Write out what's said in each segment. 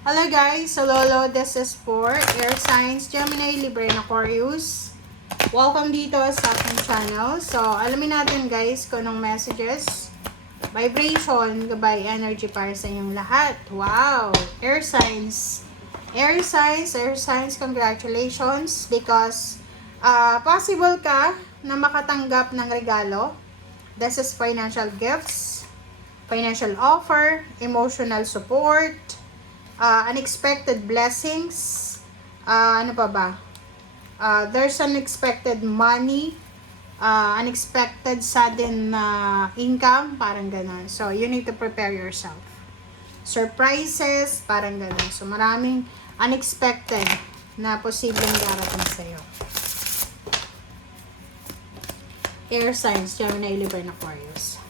Hello guys, so Lolo, this is for Air Signs, Gemini, Libra, and Aquarius. Welcome dito sa aking channel. So, alamin natin guys kung anong messages, vibration, gabay, energy para sa inyong lahat. Wow! Air Signs. Air Signs, congratulations because possible ka na makatanggap ng regalo. This is financial gifts, financial offer, emotional support, unexpected blessings, ano pa ba? There's unexpected money, unexpected sudden income, parang ganun. So, you need to prepare yourself. Surprises, parang ganun. So, maraming unexpected na posibleng darating sa'yo. Air signs, Gemini, Libra, and Aquarius.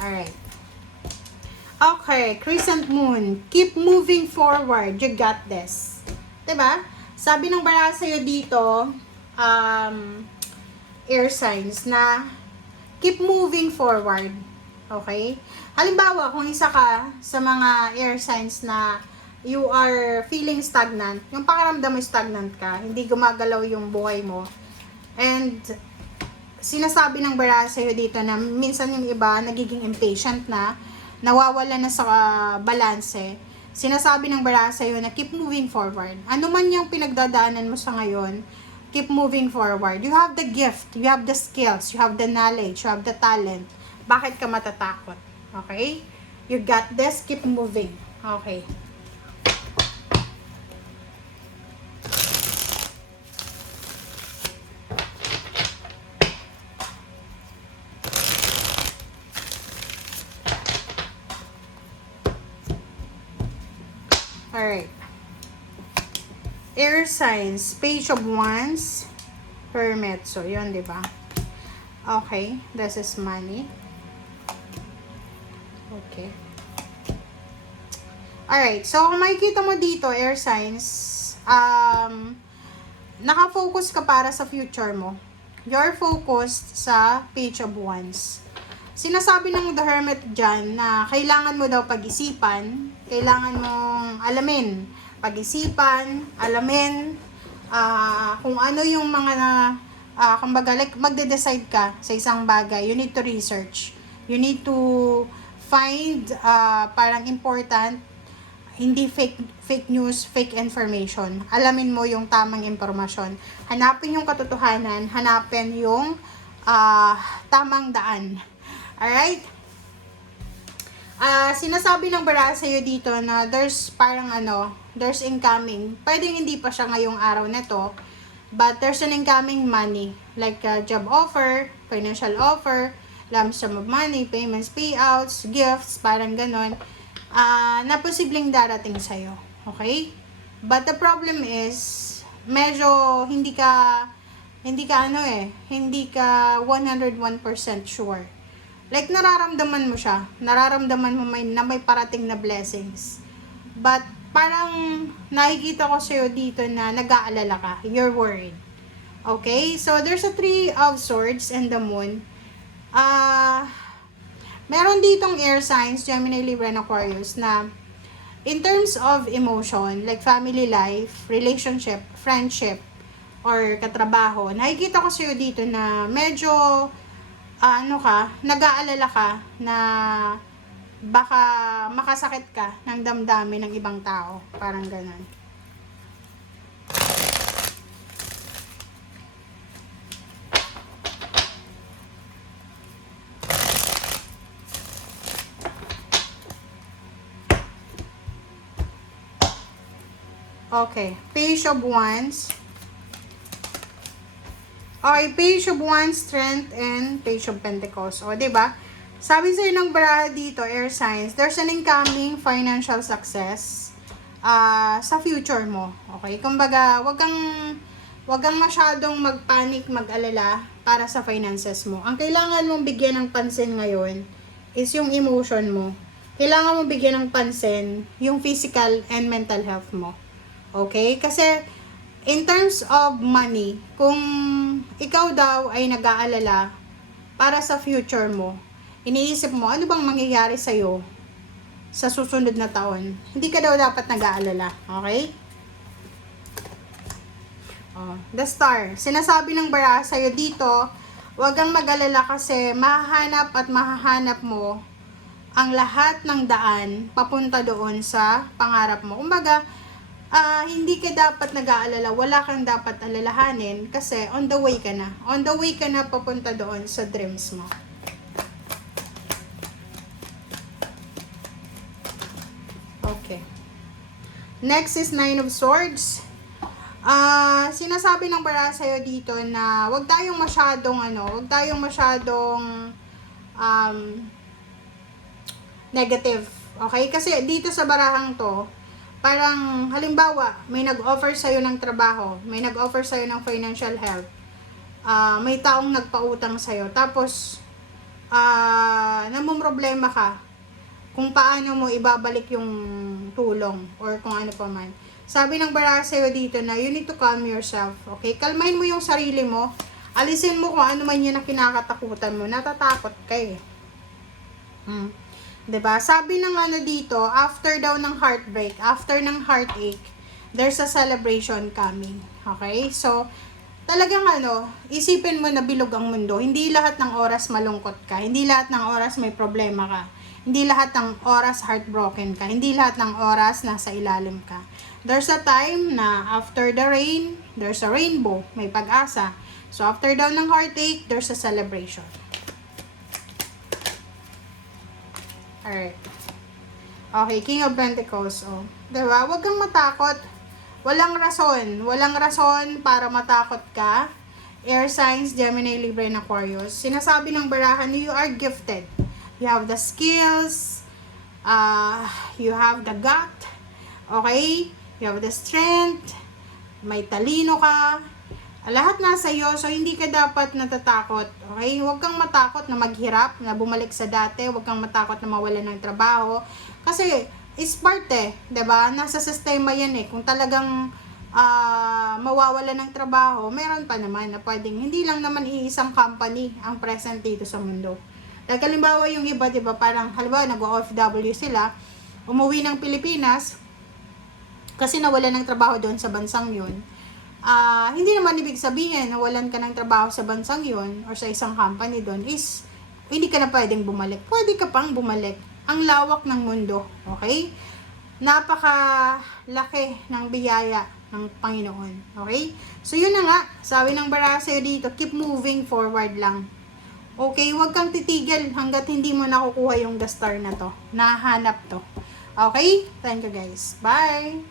Alright. Okay, Crescent Moon. Keep moving forward. You got this. Diba? Sabi ng bara sa'yo dito, air signs, na keep moving forward. Okay? Halimbawa, kung isa ka sa mga air signs na you are feeling stagnant, yung pakiramdam mo stagnant ka, hindi gumagalaw yung buhay mo, and sinasabi ng bara sa'yo dito na minsan yung iba nagiging impatient na, nawawala na sa balanse. Sinasabi ng bara sa'yo na keep moving forward. Ano man yung pinagdadaanan mo sa ngayon, keep moving forward. You have the gift, you have the skills, you have the knowledge, you have the talent. Bakit ka matatakot? Okay? You got this, keep moving. Okay. Alright. Air signs, Page of Wands, Hermit. So, yun, di ba? Okay. This is money. Okay. Alright. So, kung makikita mo dito, air signs, nakafocus ka para sa future mo. You're focused sa Page of Wands. Sinasabi ng The Hermit dyan na kailangan mo daw pag-isipan, kailangan mong alamin, pag-isipan, alamin, kung ano yung mga kumbaga, like, magde-decide ka sa isang bagay, you need to research. You need to find, parang important, hindi fake news, fake information. Alamin mo yung tamang impormasyon. Hanapin yung katotohanan, hanapin yung tamang daan. Alright? Sinasabi ng bara sa'yo dito na there's parang there's incoming. Pwedeng hindi pa siya ngayong araw nito, but there's an incoming money. Like job offer, financial offer, lump sum of money, payments, payouts, gifts, parang ganon. Na posibleng darating sa'yo. Okay? But the problem is, medyo hindi ka 101% sure. Like, nararamdaman mo siya. Nararamdaman mo na may parating na blessings. But, parang nakikita ko sa'yo dito na nag-aalala ka. You're worried. Okay? So, there's a Three of Swords and the Moon. Meron ditong air signs, Gemini, Libra, and Aquarius, na in terms of emotion, like family life, relationship, friendship, or katrabaho, nakikita ko sa'yo dito na medyo nag-aalala ka na baka makasakit ka ng damdamin ng ibang tao. Parang ganun. Okay. Page of Wands. Okay, Page of Wands, Strength, and Page of Pentacles. O, diba? Sabi sa'yo ng baraha dito, air signs, there's an incoming financial success sa future mo. Okay? Kumbaga, wag kang masyadong magpanic, mag-alala para sa finances mo. Ang kailangan mong bigyan ng pansin ngayon is yung emotion mo. Kailangan mong bigyan ng pansin yung physical and mental health mo. Okay? Kasi, in terms of money, kung ikaw daw ay nag-aalala para sa future mo. Iniisip mo, ano bang mangyayari sa'yo sa susunod na taon? Hindi ka daw dapat nag-aalala. Okay? Oh, the Star. Sinasabi ng bara sa'yo dito, huwag kang mag-alala kasi mahahanap mo ang lahat ng daan papunta doon sa pangarap mo. Kumbaga, hindi ka dapat nag-aalala, wala kang dapat alalahanin kasi on the way ka na. On the way ka na papunta doon sa dreams mo. Okay. Next is Nine of Swords. Sinasabi ng bara sa'yo dito na wag tayong masyadong negative. Okay? Kasi dito sa barahang to, parang halimbawa, may nag-offer sa'yo ng trabaho, may nag-offer sa'yo ng financial help, may taong nagpautang sa'yo, tapos namumroblema ka kung paano mo ibabalik yung tulong or kung ano pa man. Sabi ng bara sa'yo dito na you need to calm yourself. Okay? Kalmahin mo yung sarili mo. Alisin mo kung ano man yun na kinakatakutan mo. Natatakot ka eh. Diba? Sabi ng ano dito, after daw ng heartbreak, after ng heartache, there's a celebration coming. Okay? So, talagang isipin mo na bilog ang mundo. Hindi lahat ng oras malungkot ka. Hindi lahat ng oras may problema ka. Hindi lahat ng oras heartbroken ka. Hindi lahat ng oras nasa ilalim ka. There's a time na after the rain, there's a rainbow. May pag-asa. So, after daw ng heartache, there's a celebration. Alright. Okay, King of Pentacles. Oh. Diba? Huwag kang matakot. Walang rason para matakot ka. Air signs, Gemini, Libra, and Aquarius. Sinasabi ng barahan, you are gifted. You have the skills. You have the gut. Okay? You have the strength. May talino ka. Lahat nasa iyo. So, hindi ka dapat natatakot. Okay? Huwag kang matakot na maghirap, na bumalik sa dati. Huwag kang matakot na mawalan ng trabaho. Kasi, is part diba? Nasa sistema yan Kung talagang mawawala ng trabaho, meron pa naman na pwedeng, hindi lang naman iisang company ang present dito sa mundo. Like, halimbawa yung iba, diba? Parang, halimbawa, nag-OFW sila, umuwi ng Pilipinas, kasi nawalan ng trabaho doon sa bansang yun. Hindi naman ibig sabihin nawalan ka ng trabaho sa bansang yun or sa isang company doon is hindi ka na pwedeng bumalik. Pwede ka pang bumalik. Ang lawak ng mundo. Okay? Napakalaki ng biyaya ng Panginoon. Okay? So, yun na nga. Sabi ng bara sa'yo dito, keep moving forward lang. Okay? Huwag kang titigil hanggat hindi mo nakukuha yung the star na to. Nahanap to. Okay? Thank you guys. Bye!